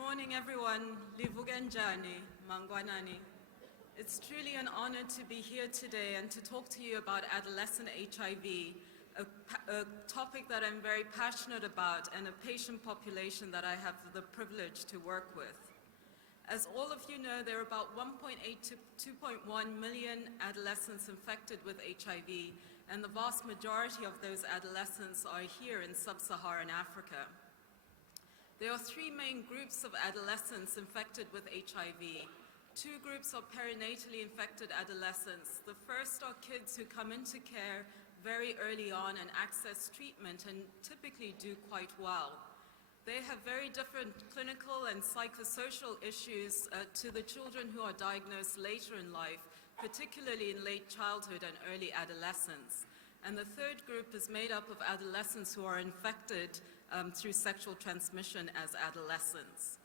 morning, everyone. Livugenjani, Mangwanani. It's truly an honor to be here today and to talk to you about adolescent HIV, a topic that I'm very passionate about and a patient population that I have the privilege to work with. As all of you know, there are about 1.8 to 2.1 million adolescents infected with HIV, and the vast majority of those adolescents are here in sub-Saharan Africa. There are three main groups of adolescents infected with HIV. Two groups are perinatally infected adolescents. The first are kids who come into care very early on and access treatment and typically do quite well. They have very different clinical and psychosocial issues to the children who are diagnosed later in life, particularly in late childhood and early adolescence. And the third group is made up of adolescents who are infected through sexual transmission as adolescents.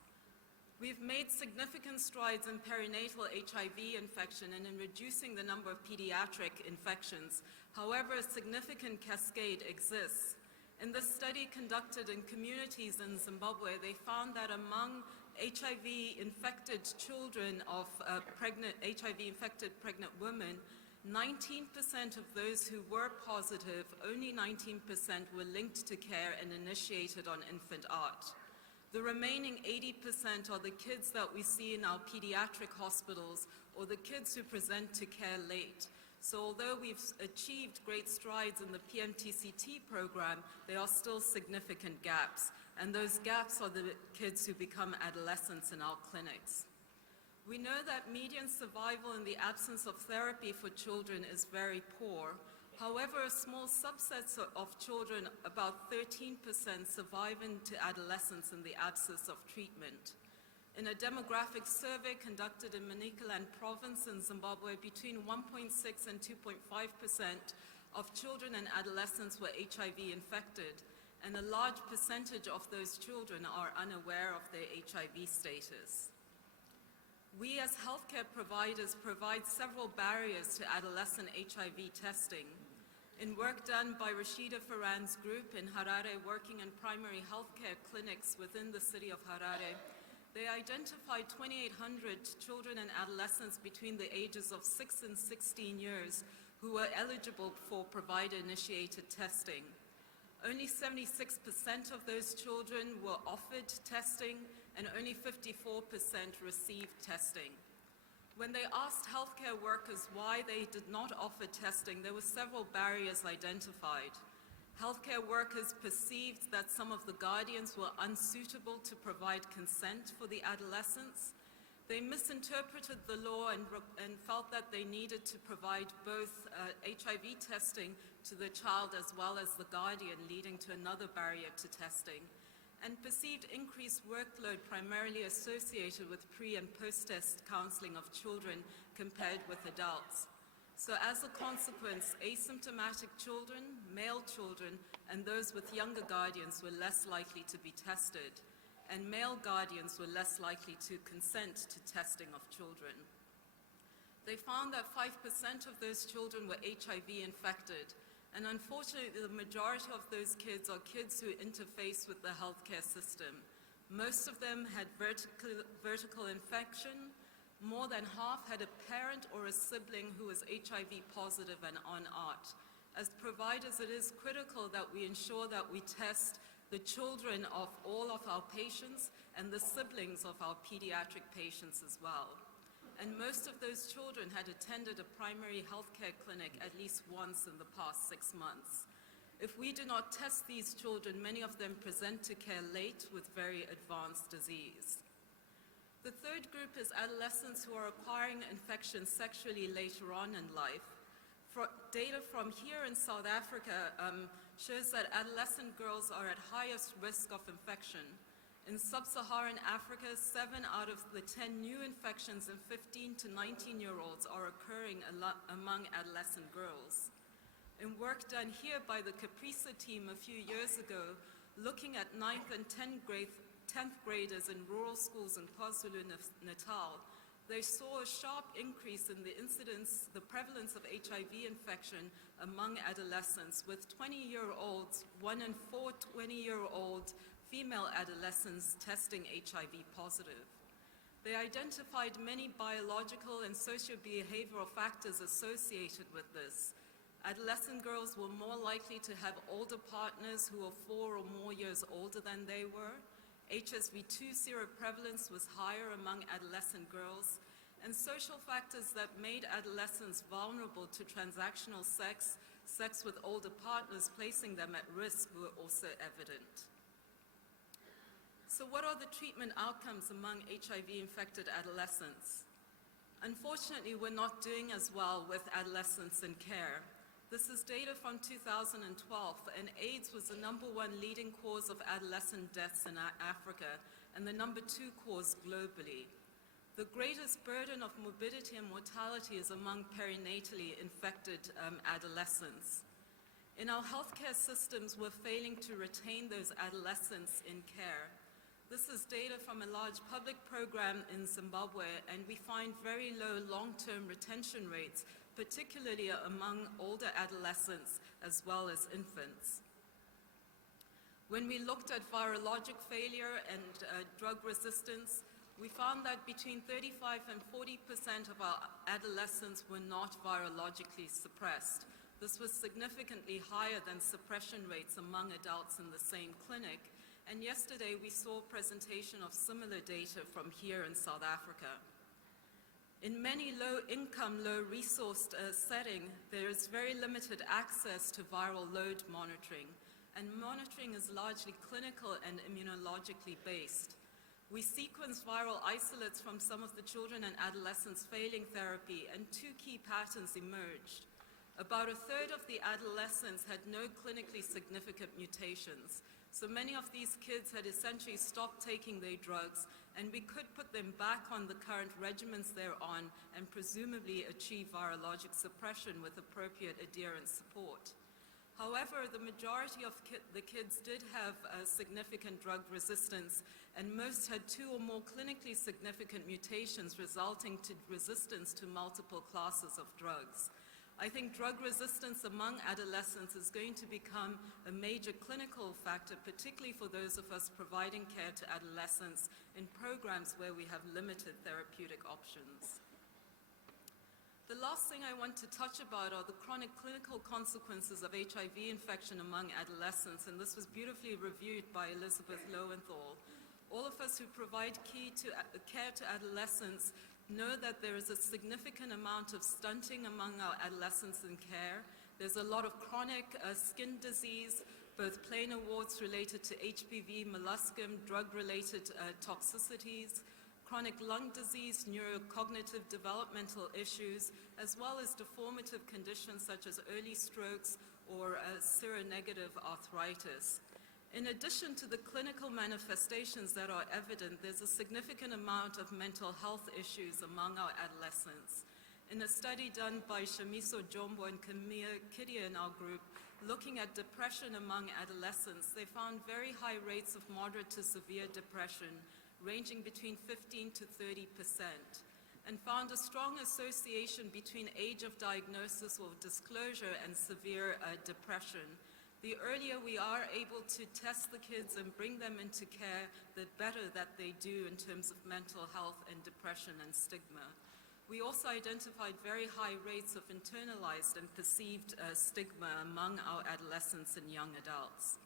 We've made significant strides in perinatal HIV infection and in reducing the number of pediatric infections. However, a significant cascade exists. In this study conducted in communities in Zimbabwe, they found that among HIV-infected children of HIV-infected pregnant women, 19% of those who were positive, only 19% were linked to care and initiated on infant art. The remaining 80% are the kids that we see in our pediatric hospitals or the kids who present to care late. So although we've achieved great strides in the PMTCT program, there are still significant gaps. And those gaps are the kids who become adolescents in our clinics. We know that median survival in the absence of therapy for children is very poor. However, a small subset of children, about 13%, survive into adolescence in the absence of treatment. In a demographic survey conducted in Manicaland province in Zimbabwe, between 1.6 and 2.5% of children and adolescents were HIV infected, and a large percentage of those children are unaware of their HIV status. We as healthcare providers provide several barriers to adolescent HIV testing. In work done by Rashida Farran's group in Harare, working in primary healthcare clinics within the city of Harare, they identified 2,800 children and adolescents between the ages of 6 and 16 years who were eligible for provider-initiated testing. Only 76% of those children were offered testing, and only 54% received testing. When they asked healthcare workers why they did not offer testing, there were several barriers identified. Healthcare workers perceived that some of the guardians were unsuitable to provide consent for the adolescents. They misinterpreted the law and felt that they needed to provide both HIV testing to the child as well as the guardian, leading to another barrier to testing, and perceived increased workload primarily associated with pre- and post-test counseling of children compared with adults. So as a consequence, asymptomatic children, male children, and those with younger guardians were less likely to be tested, and male guardians were less likely to consent to testing of children. They found that 5% of those children were HIV infected, and unfortunately, the majority of those kids are kids who interface with the healthcare system. Most of them had vertical infection. More than half had a parent or a sibling who was HIV positive and on ART. As providers, it is critical that we ensure that we test the children of all of our patients and the siblings of our pediatric patients as well. And most of those children had attended a primary healthcare clinic at least once in the past 6 months. If we do not test these children, many of them present to care late with very advanced disease. The third group is adolescents who are acquiring infections sexually later on in life. Data from here in South Africa shows that adolescent girls are at highest risk of infection. In sub-Saharan Africa, 7 out of the 10 new infections in 15 to 19-year-olds are occurring among adolescent girls. In work done here by the Caprisa team a few years ago, looking at 9th and 10th graders in rural schools in KwaZulu-Natal, they saw a sharp increase in the incidence, the prevalence of HIV infection among adolescents, with 20-year-olds, 1 in 4 20-year-old female adolescents testing HIV positive. They identified many biological and socio-behavioral factors associated with this. Adolescent girls were more likely to have older partners who were 4 or more years older than they were. HSV2 seroprevalence was higher among adolescent girls, and social factors that made adolescents vulnerable to transactional sex, sex with older partners, placing them at risk, were also evident. So what are the treatment outcomes among HIV-infected adolescents? Unfortunately, we're not doing as well with adolescents in care. This is data from 2012, and AIDS was the #1 leading cause of adolescent deaths in Africa, and the #2 cause globally. The greatest burden of morbidity and mortality is among perinatally infected adolescents. In our healthcare systems, we're failing to retain those adolescents in care. This is data from a large public program in Zimbabwe, and we find very low long-term retention rates, particularly among older adolescents as well as infants. When we looked at virologic failure and drug resistance, we found that between 35 and 40% of our adolescents were not virologically suppressed. This was significantly higher than suppression rates among adults in the same clinic. And yesterday we saw a presentation of similar data from here in South Africa. In many low-income, low-resourced settings, there is very limited access to viral load monitoring, and monitoring is largely clinical and immunologically based. We sequenced viral isolates from some of the children and adolescents failing therapy, and 2 key patterns emerged. About a third of the adolescents had no clinically significant mutations. So many of these kids had essentially stopped taking their drugs, and we could put them back on the current regimens they're on and presumably achieve virologic suppression with appropriate adherence support. However, the majority of the kids did have significant drug resistance, and most had 2 or more clinically significant mutations resulting to resistance to multiple classes of drugs. I think drug resistance among adolescents is going to become a major clinical factor, particularly for those of us providing care to adolescents in programs where we have limited therapeutic options. The last thing I want to touch about are the chronic clinical consequences of HIV infection among adolescents, and this was beautifully reviewed by Elizabeth Lowenthal. All of us who provide care to adolescents know that there is a significant amount of stunting among our adolescents in care. There's a lot of chronic skin disease, both plain and warts related to HPV, molluscum, drug-related toxicities, chronic lung disease, neurocognitive developmental issues, as well as deformative conditions such as early strokes or seronegative arthritis. In addition to the clinical manifestations that are evident, there's a significant amount of mental health issues among our adolescents. In a study done by Shamiso Jombo and Camille Kidia in our group, looking at depression among adolescents, they found very high rates of moderate to severe depression, ranging between 15 to 30%, and found a strong association between age of diagnosis or disclosure and severe depression. The earlier we are able to test the kids and bring them into care, the better that they do in terms of mental health and depression and stigma. We also identified very high rates of internalized and perceived stigma among our adolescents and young adults.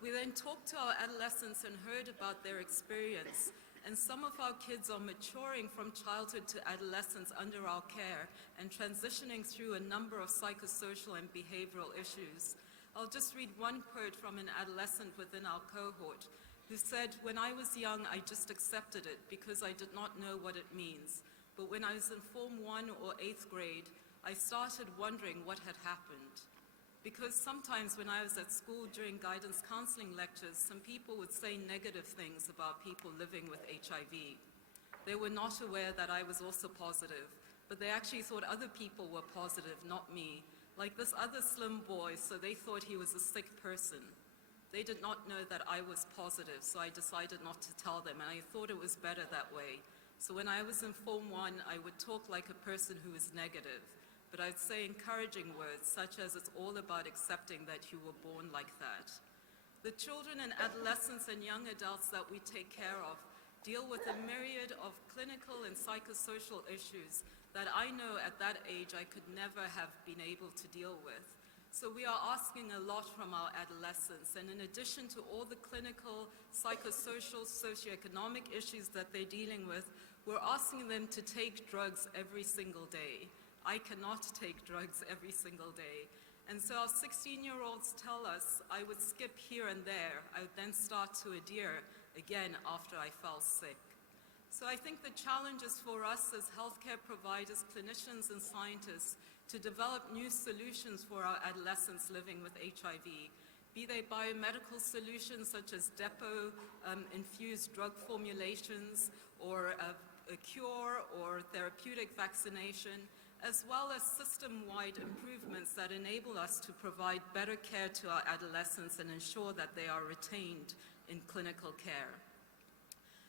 We then talked to our adolescents and heard about their experience, and some of our kids are maturing from childhood to adolescence under our care and transitioning through a number of psychosocial and behavioral issues. I'll just read one quote from an adolescent within our cohort who said, "When I was young, I just accepted it because I did not know what it means. But when I was in Form 1 or 8th grade, I started wondering what had happened. Because sometimes when I was at school during guidance counseling lectures, some people would say negative things about people living with HIV. They were not aware that I was also positive, but they actually thought other people were positive, not me. Like this other slim boy, so they thought he was a sick person. They did not know that I was positive, so I decided not to tell them, and I thought it was better that way. So when I was in Form 1, I would talk like a person who is negative, but I'd say encouraging words such as it's all about accepting that you were born like that. The children and adolescents and young adults that we take care of deal with a myriad of clinical and psychosocial issues that I know at that age I could never have been able to deal with. So we are asking a lot from our adolescents, and in addition to all the clinical, psychosocial, socioeconomic issues that they're dealing with, we're asking them to take drugs every single day. I cannot take drugs every single day. And so our 16-year-olds tell us, I would skip here and there. I would then start to adhere again after I fell sick. So I think the challenge is for us as healthcare providers, clinicians, and scientists to develop new solutions for our adolescents living with HIV, be they biomedical solutions such as depot-infused drug formulations, or a cure or therapeutic vaccination, as well as system-wide improvements that enable us to provide better care to our adolescents and ensure that they are retained in clinical care.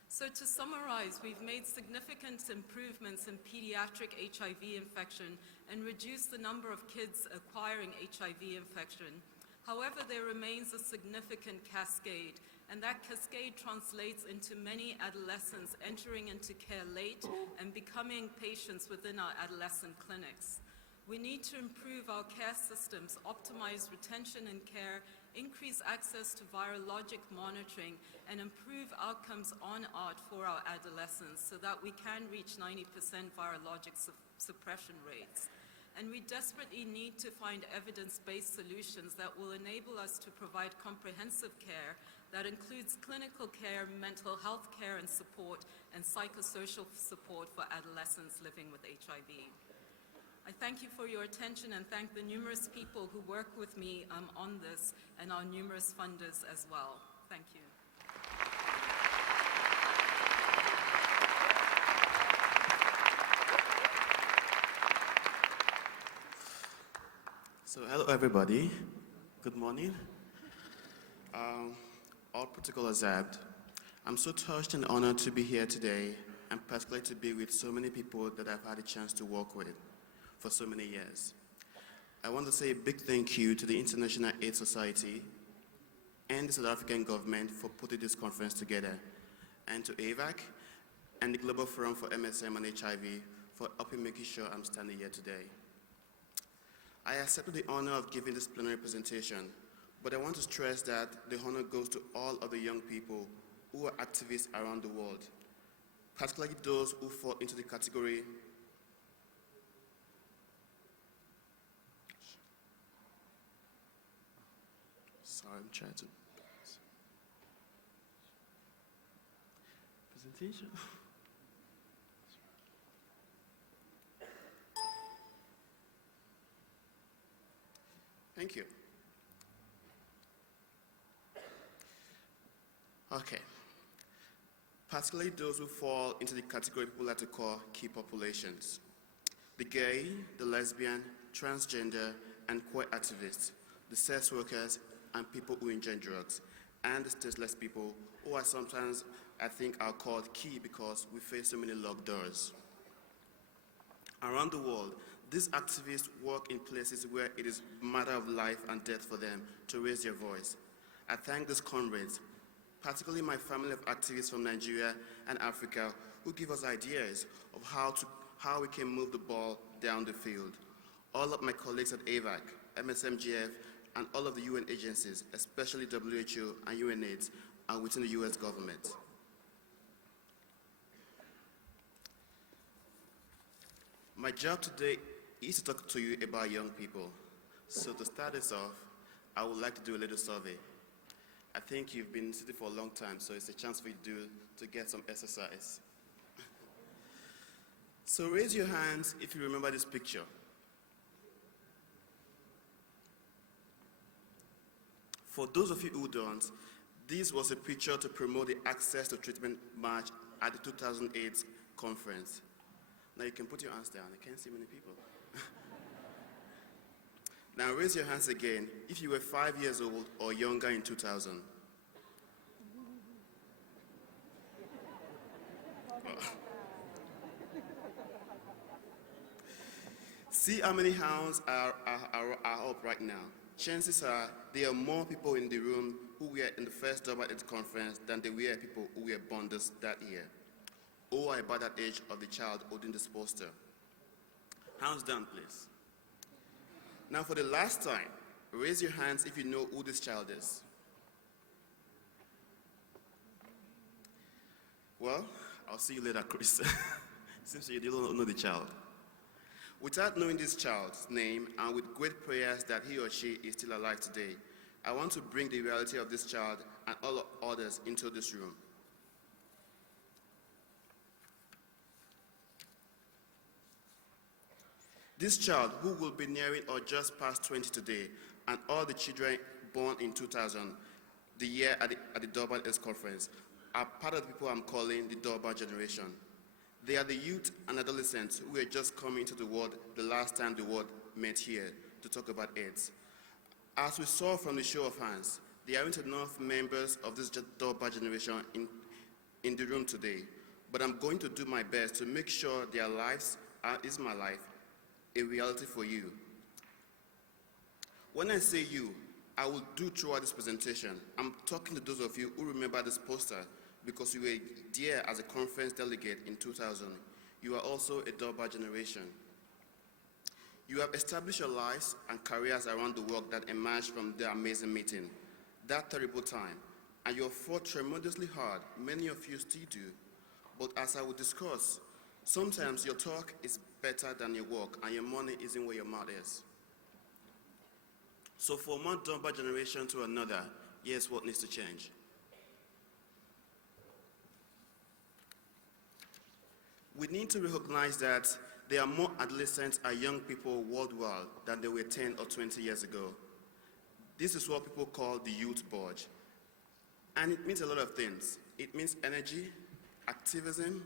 So to summarize, we've made significant improvements in pediatric HIV infection and reduced the number of kids acquiring HIV infection. However, there remains a significant cascade, and that cascade translates into many adolescents entering into care late and becoming patients within our adolescent clinics. We need to improve our care systems, optimize retention and care, increase access to virologic monitoring, and improve outcomes on ART for our adolescents so that we can reach 90% virologic suppression rates. And we desperately need to find evidence-based solutions that will enable us to provide comprehensive care that includes clinical care, mental health care and support, and psychosocial support for adolescents living with HIV. I thank you for your attention and thank the numerous people who work with me on this and our numerous funders as well. Thank you. So hello everybody, good morning. All protocol observed. I'm so touched and honored to be here today and particularly to be with so many people that I've had a chance to work with for so many years. I want to say a big thank you to the International AIDS Society and the South African government for putting this conference together, and to AVAC and the Global Forum for MSM and HIV for helping making sure I'm standing here today. I accepted the honor of giving this plenary presentation, but I want to stress that the honor goes to all of the young people who are activists around the world, particularly those who fall into the category I'm trying to presentation. Thank you. Okay. Particularly those who fall into the category people like to call key populations: the gay, the lesbian, transgender, and queer activists, the sex workers, and people who inject drugs, and the stateless people who are sometimes, I think, are called key because we face so many locked doors. Around the world, these activists work in places where it is a matter of life and death for them to raise their voice. I thank these comrades, particularly my family of activists from Nigeria and Africa, who give us ideas of how we can move the ball down the field. All of my colleagues at AVAC, MSMGF, and all of the UN agencies, especially WHO and UNAIDS, and within the US government. My job today is to talk to you about young people. So to start this off, I would like to do a little survey. I think you've been sitting for a long time, so it's a chance for you to get some exercise. So raise your hands if you remember this picture. For those of you who don't, this was a picture to promote the Access to Treatment March at the 2008 conference. Now you can put your hands down. I can't see many people. Now raise your hands again if you were 5 years old or younger in 2000. Oh. See how many hands are up right now. Chances are there are more people in the room who were in the first Durban AIDS conference than there were people who were born that year, or about that age of the child holding this poster. Hands down, please. Now, for the last time, raise your hands if you know who this child is. Well, I'll see you later, Chris. Seems you don't know the child. Without knowing this child's name and with great prayers that he or she is still alive today, I want to bring the reality of this child and all others into this room. This child, who will be nearing or just past 20 today, and all the children born in 2000, the year at the Durban AIDS conference, are part of the people I'm calling the Durban Generation. They are the youth and adolescents who were just coming into the world the last time the world met here to talk about AIDS. As we saw from the show of hands, there aren't enough members of this Durban Generation in the room today, but I'm going to do my best to make sure their lives, is my life, a reality for you. When I say you, I will do throughout this presentation. I'm talking to those of you who remember this poster because you were there as a conference delegate in 2000. You are also a Durban Generation. You have established your lives and careers around the work that emerged from the amazing meeting, that terrible time, and you have fought tremendously hard. Many of you still do. But as I will discuss, sometimes your talk is better than your work, and your money isn't where your mouth is. So from one Durban generation to another, here's what needs to change. We need to recognize that there are more adolescents and young people worldwide than there were 10 or 20 years ago. This is what people call the youth bulge. And it means a lot of things. It means energy, activism,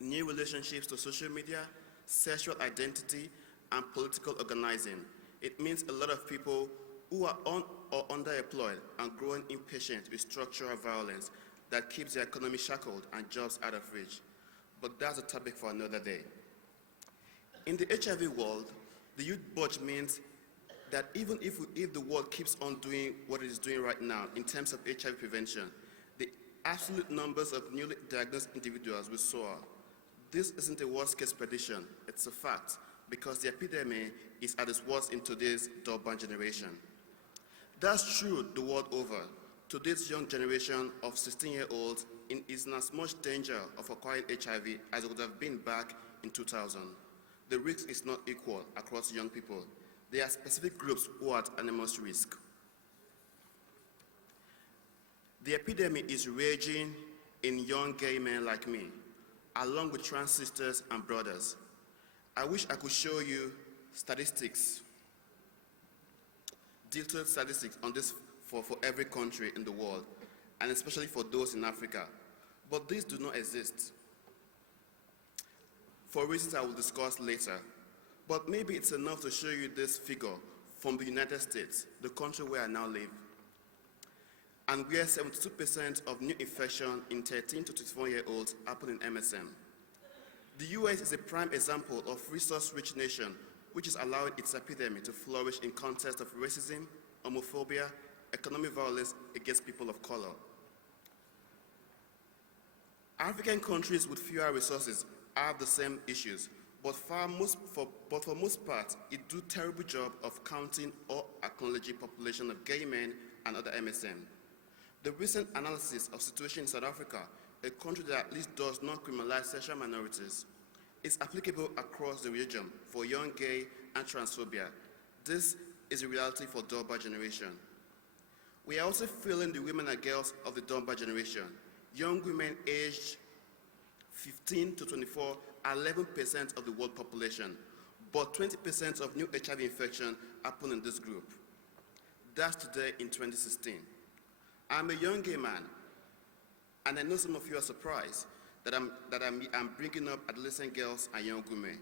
new relationships to social media, sexual identity, and political organizing. It means a lot of people who are on or underemployed and growing impatient with structural violence that keeps the economy shackled and jobs out of reach. But that's a topic for another day. In the HIV world, the youth bulge means that even if the world keeps on doing what it is doing right now in terms of HIV prevention, the absolute numbers of newly diagnosed individuals will soar. This isn't a worst-case prediction, it's a fact, because the epidemic is at its worst in today's Durban generation. That's true the world over. Today's young generation of 16-year-olds is in as much danger of acquiring HIV as it would have been back in 2000. The risk is not equal across young people. There are specific groups who are at enormous risk. The epidemic is raging in young gay men like me, along with trans sisters and brothers. I wish I could show you statistics, detailed statistics on this for every country in the world, and especially for those in Africa. But these do not exist, for reasons I will discuss later. But maybe it's enough to show you this figure from the United States, the country where I now live, and where 72% of new infection in 13 to 24-year-olds happen in MSM. The US is a prime example of resource-rich nation which is allowing its epidemic to flourish in context of racism, homophobia, economic violence against people of color. African countries with fewer resources have the same issues, but for most part, it do a terrible job of counting or acknowledging population of gay men and other MSM. The recent analysis of situation in South Africa, a country that at least does not criminalize sexual minorities, is applicable across the region for young gay and transphobia. This is a reality for Durban generation. We are also feeling the women and girls of the Durban generation. Young women aged 15 to 24 are 11% of the world population, but 20% of new HIV infection happen in this group. That's today in 2016. I'm a young gay man, and I know some of you are surprised that I'm bringing up adolescent girls and young women.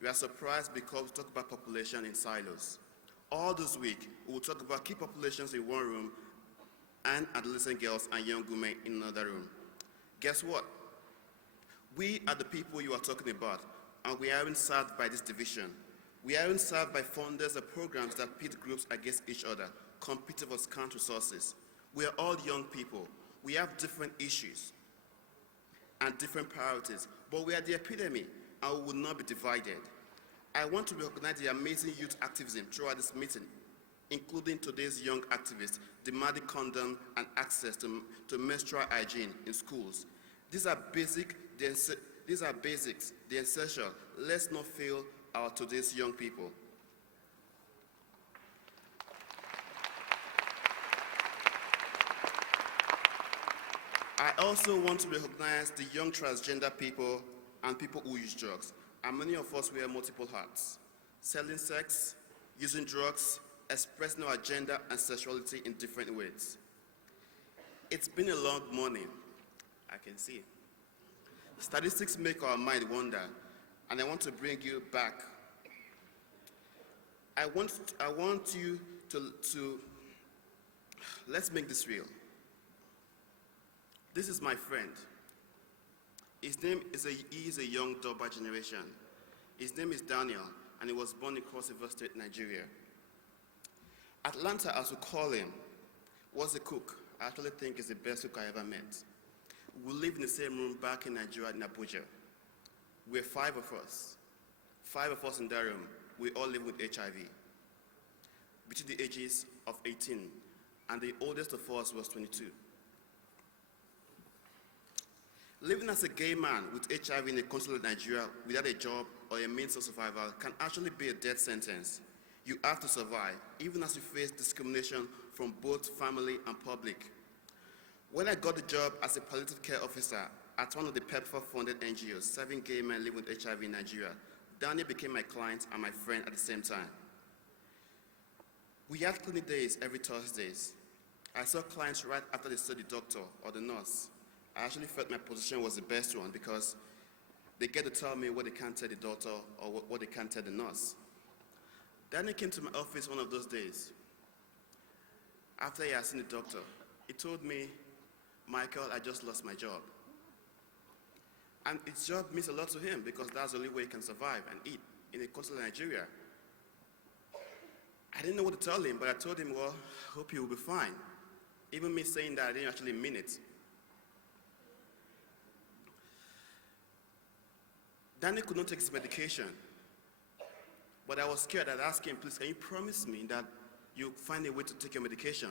We are surprised because we talk about population in silos. All this week, we will talk about key populations in one room and adolescent girls and young women in another room. Guess what? We are the people you are talking about, and we aren't served by this division. We aren't served by funders or programs that pit groups against each other, compete for scant resources. We are all young people. We have different issues and different priorities, but we are the epidemic and we will not be divided. I want to recognize the amazing youth activism throughout this meeting, including today's young activists demanding condom and access to menstrual hygiene in schools. These are basics, the essential. Let's not fail our today's young people. I also want to recognize the young transgender people and people who use drugs. And many of us wear multiple hats, selling sex, using drugs, expressing our gender and sexuality in different ways. It's been a long morning, I can see. Statistics make our mind wander, and I want to bring you back. I want you to let's make this real. This is my friend. His name is he is a young Durban Generation. His name is Daniel, and he was born in Cross River State, Nigeria. Atlanta, as we call him, was a cook. I actually think he's the best cook I ever met. We live in the same room back in Nigeria, in Abuja. We're five of us in that room. We all live with HIV, between the ages of 18, and the oldest of us was 22. Living as a gay man with HIV in a country like Nigeria without a job or a means of survival can actually be a death sentence. You have to survive, even as you face discrimination from both family and public. When I got the job as a palliative care officer at one of the PEPFAR-funded NGOs serving gay men living with HIV in Nigeria, Daniel became my client and my friend at the same time. We had clinic days every Thursdays. I saw clients right after they saw the doctor or the nurse. I actually felt my position was the best one because they get to tell me what they can't tell the doctor or what they can't tell the nurse. Daniel came to my office one of those days. After he had seen the doctor, he told me, "Michael, I just lost my job." And his job means a lot to him because that's the only way he can survive and eat in a country like Nigeria. I didn't know what to tell him, but I told him, "Well, I hope you will be fine." Even me saying that, I didn't actually mean it. Daniel could not take his medication, but I was scared. I'd ask him, "Please, can you promise me that you'll find a way to take your medication?"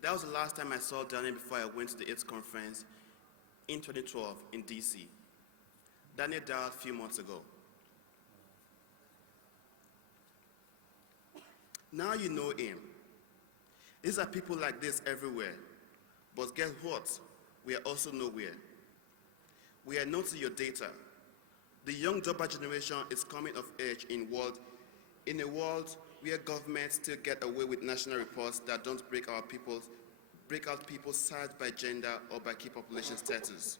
That was the last time I saw Daniel before I went to the AIDS conference in 2012 in DC. Daniel died a few months ago. Now you know him. These are people like this everywhere. But guess what? We are also nowhere. We are not to your data. The young Durban generation is coming of age in a world where governments still get away with national reports that don't break out people's size by gender or by key population status.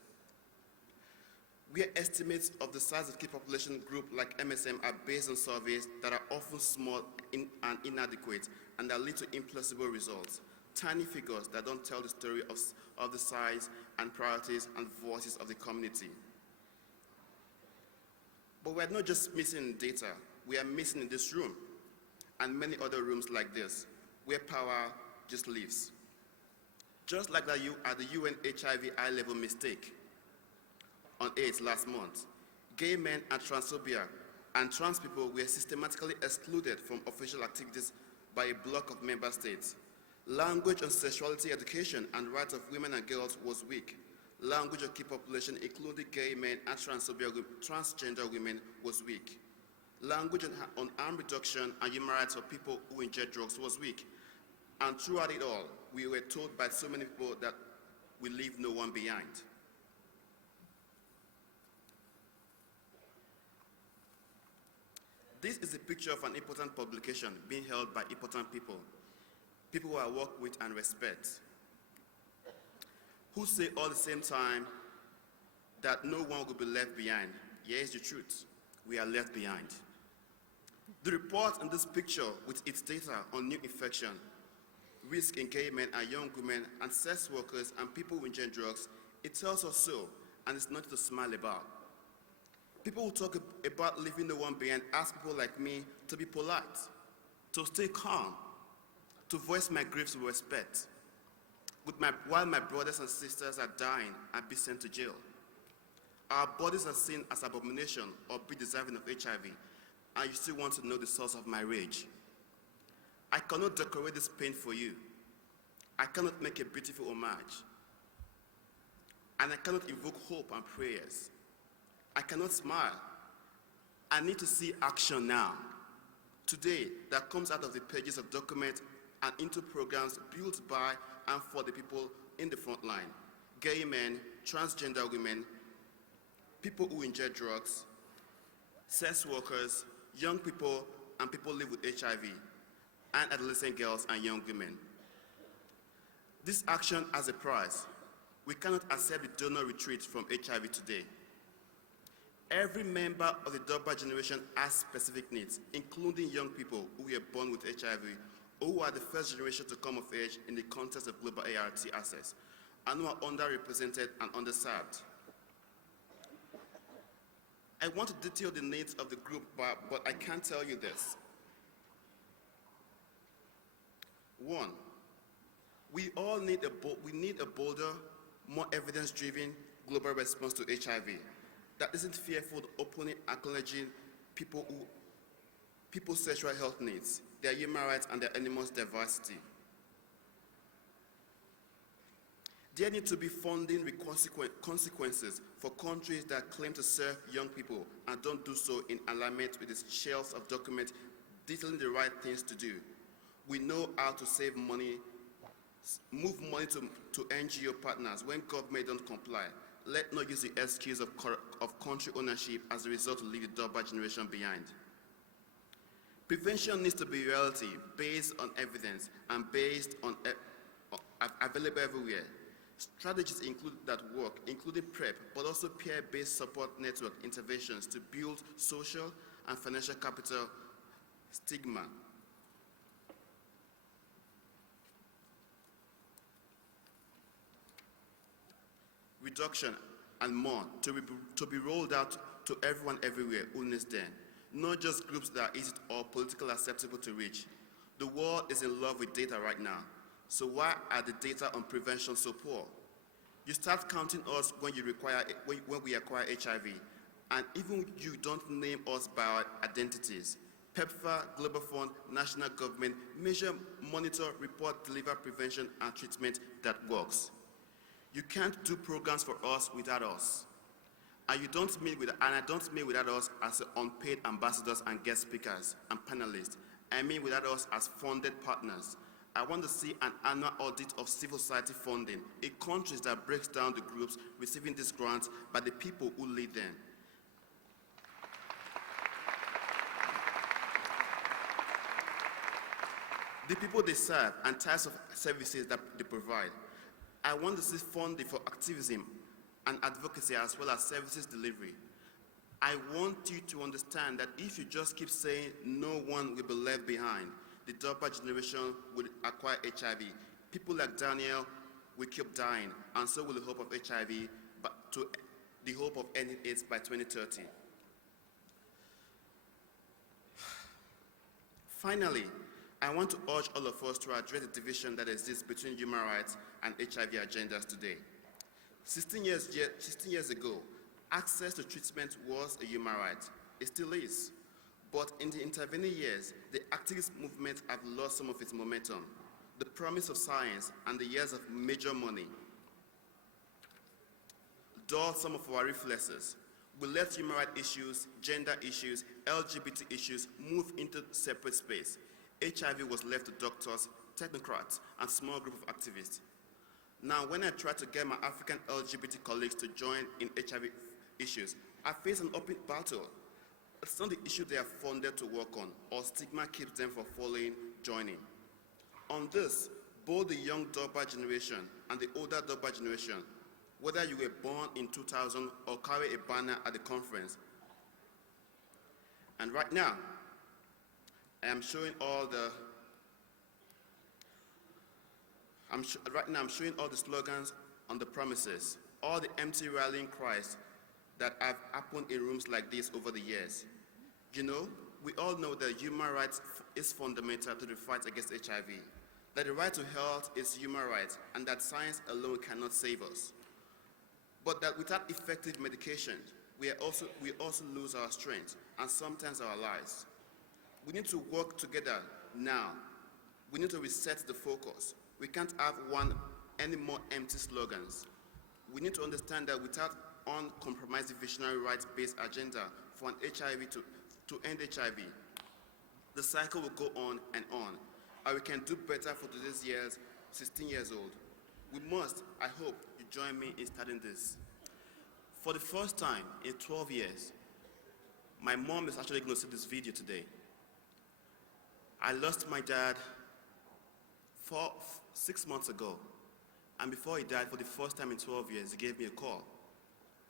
Where estimates of the size of key population group like MSM are based on surveys that are often small and inadequate and that lead to implausible results. Tiny figures that don't tell the story of the size and priorities and voices of the community. But we're not just missing data, we are missing in this room and many other rooms like this, where power just lives. Just like that at the UN HIV high-level mistake on AIDS last month, gay men and transphobia and trans people were systematically excluded from official activities by a block of member states. Language on sexuality education and rights of women and girls was weak. Language of key population, including gay men and transgender women, was weak. Language on harm reduction and human rights of people who inject drugs was weak. And throughout it all, we were told by so many people that we leave no one behind. This is a picture of an important publication being held by important people who I work with and respect, who say all the same time that no one will be left behind. Here's the truth, we are left behind. The report in this picture with its data on new infection, risk in gay men and young women and sex workers and people who inject drugs, it tells us so, and it's not to smile about. People who talk about leaving no one behind ask people like me to be polite, to stay calm, to voice my griefs with respect, while my brothers and sisters are dying and be sent to jail. Our bodies are seen as abomination or be deserving of HIV, and you still want to know the source of my rage. I cannot decorate this pain for you. I cannot make a beautiful homage. And I cannot invoke hope and prayers. I cannot smile. I need to see action now. Today, that comes out of the pages of documents and into programs built by and for the people in the front line: gay men, transgender women, people who ingest drugs, sex workers, young people, and people who live with HIV, and adolescent girls and young women. This action has a price. We cannot accept the donor retreat from HIV today. Every member of the Durban Generation has specific needs, including young people who were born with HIV, who are the first generation to come of age in the context of global ART access, and who are underrepresented and underserved. I want to detail the needs of the group, but I can't tell you this. 1, we all need a bolder, more evidence-driven global response to HIV that isn't fearful of openly acknowledging people's sexual health needs, their human rights, and their animals' diversity. There need to be funding with consequences for countries that claim to serve young people and don't do so in alignment with the shelves of documents detailing the right things to do. We know how to save money, move money to NGO partners when government don't comply. Let not use the excuse of country ownership as a result to leave the Durban Generation behind. Prevention needs to be reality, based on evidence and based on available everywhere. Strategies include that work, including PrEP, but also peer-based support network interventions to build social and financial capital. Stigma. Reduction and more to be rolled out to everyone everywhere who needs them, not just groups that are easy or politically acceptable to reach. The world is in love with data right now, so why are the data on prevention so poor? You start counting us when we acquire HIV, and even you don't name us by our identities. PEPFAR, Global Fund, national government measure, monitor, report, deliver prevention and treatment that works. You can't do programs for us without us. And I don't mean without us as unpaid ambassadors and guest speakers and panelists. I mean without us as funded partners. I want to see an annual audit of civil society funding in countries that breaks down the groups receiving these grants by the people who lead them. The people they serve and types of services that they provide. I want to see funding for activism and advocacy as well as services delivery. I want you to understand that if you just keep saying no one will be left behind, the Durban Generation will acquire HIV. People like Daniel will keep dying, and so will the hope of HIV, but to the hope of ending AIDS by 2030. Finally, I want to urge all of us to address the division that exists between human rights and HIV agendas today. 16 years ago, access to treatment was a human right. It still is. But in the intervening years, the activist movement have lost some of its momentum. The promise of science and the years of major money dulled some of our reflexes. We let human rights issues, gender issues, LGBT issues move into separate space. HIV was left to doctors, technocrats, and small group of activists. Now, when I try to get my African LGBT colleagues to join in HIV issues, I face an open battle. It's not the issue they are funded to work on, or stigma keeps them from joining. On this, both the young Durban generation and the older Durban generation, whether you were born in 2000 or carry a banner at the conference, and right now, I'm showing all the slogans on the premises, all the empty rallying cries that have happened in rooms like this over the years. You know, we all know that human rights is fundamental to the fight against HIV. that the right to health is human right and that science alone cannot save us. But that without effective medication, we also lose our strength and sometimes our lives. We need to work together now. We need to reset the focus. We can't have any more empty slogans. We need to understand that without uncompromising visionary rights-based agenda for an HIV to end HIV, the cycle will go on, and we can do better for today's 16 years old. We must, I hope, you join me in starting this. For the first time in 12 years, my mom is actually going to see this video today. I lost my dad 6 months ago, and before he died, for the first time in 12 years, he gave me a call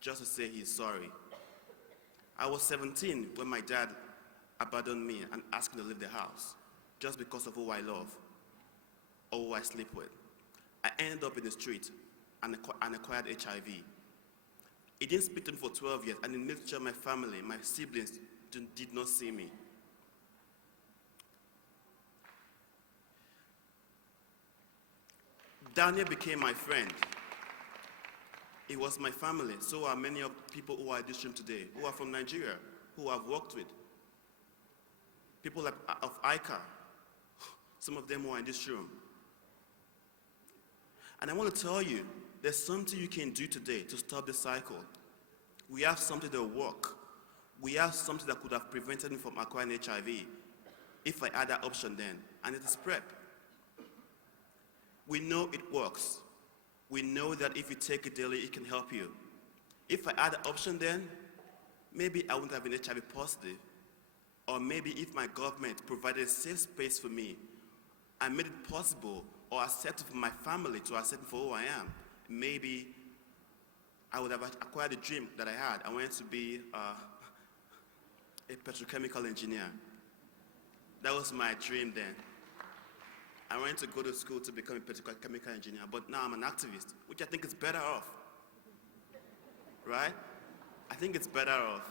just to say he's sorry. I was 17 when my dad abandoned me and asked me to leave the house just because of who I love or who I sleep with. I ended up in the street and acquired HIV. He didn't speak to me for 12 years, and he made sure my family, my siblings, did not see me. Daniel became my friend. He was my family. So are many of people who are in this room today, who are from Nigeria, who I've worked with. People of ICA, some of them who are in this room. And I want to tell you, there's something you can do today to stop the cycle. We have something that will work. We have something that could have prevented me from acquiring HIV if I had that option then, and it is PrEP. We know it works. We know that if you take it daily, it can help you. If I had the option then, maybe I wouldn't have been HIV positive. Or maybe if my government provided a safe space for me and made it possible or acceptable for my family to accept me for who I am, maybe I would have acquired the dream that I had. I wanted to be a petrochemical engineer. That was my dream then. I wanted to go to school to become a petrochemical engineer, but now I'm an activist, which I think is better off. Right? I think it's better off.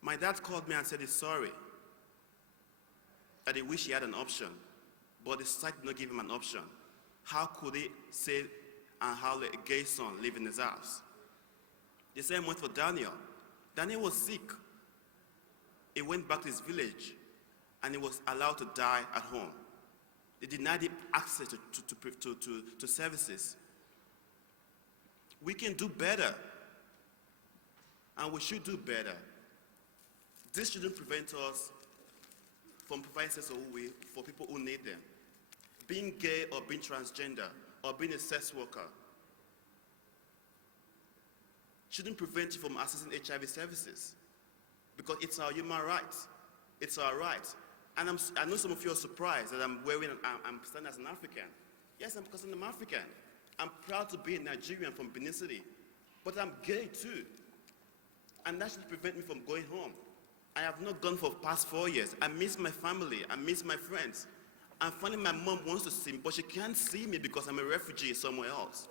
My dad called me and said he's sorry, that he wished he had an option, but the society did not give him an option. How could he say and how let a gay son live in his house? The same went for Daniel. Daniel was sick. He went back to his village and he was allowed to die at home. They denied him access to services. We can do better, and we should do better. This shouldn't prevent us from providing services for people who need them. Being gay or being transgender or being a sex worker shouldn't prevent you from accessing HIV services, because it's our human rights. It's our right. And I know some of you are surprised that I'm standing as an African. Yes, because I'm African. I'm proud to be a Nigerian from Benin City, but I'm gay too. And that should prevent me from going home. I have not gone for the past 4 years. I miss my family. I miss my friends. And finally, my mom wants to see me, but she can't see me because I'm a refugee somewhere else.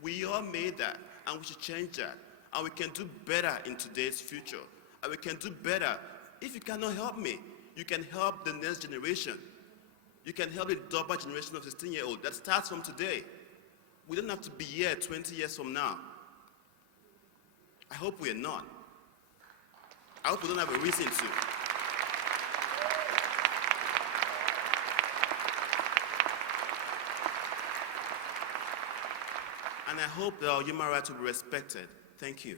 We all made that, and we should change that. And we can do better in today's future. And we can do better. If you cannot help me, you can help the next generation. You can help the Durban generation of 16-year-olds. That starts from today. We don't have to be here 20 years from now. I hope we are not. I hope we don't have a reason to. And I hope that our human rights will be respected. Thank you.